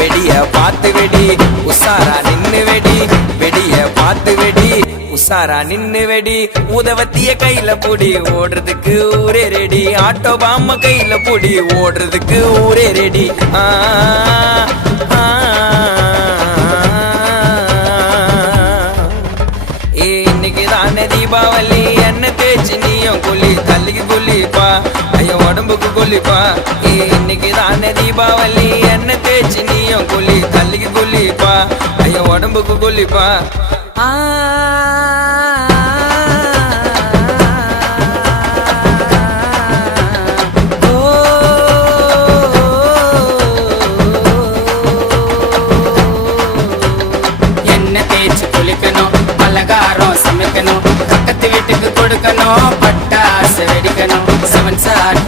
வெடிய பார்த்து வெடி உசாரா நின்னு வெடி வெடிய பார்த்து வெடி உசாரா நின்னு வெடி உதவத்திய கையில புடி ஓடுறதுக்கு ஊரே ரெடி ஆட்டோ பாம்ம கையில புடி ஓடுறதுக்கு ஊரே ரெடி இன்னைக்கு தானே தீபாவளி என்ன தேய்ச்சி நீயும் குளி தள்ளிக்கு குளிப்பா ஐயோ உடம்புக்கு குளிப்பா இன்னைக்கு தானே தீபாவளி என்ன தேய்ச்சி நீயும் குளி தள்ளிக்கு குளிப்பா ஐயோ உடம்புக்கு குளிப்பா என்ன தேய்ச்சி குளிக்கணும் பலகாரம் சமைக்கணும் பக்கத்து வீட்டுக்கு கொடுக்கணும் பட்டாசு வெடிக்கணும் 7 சாட்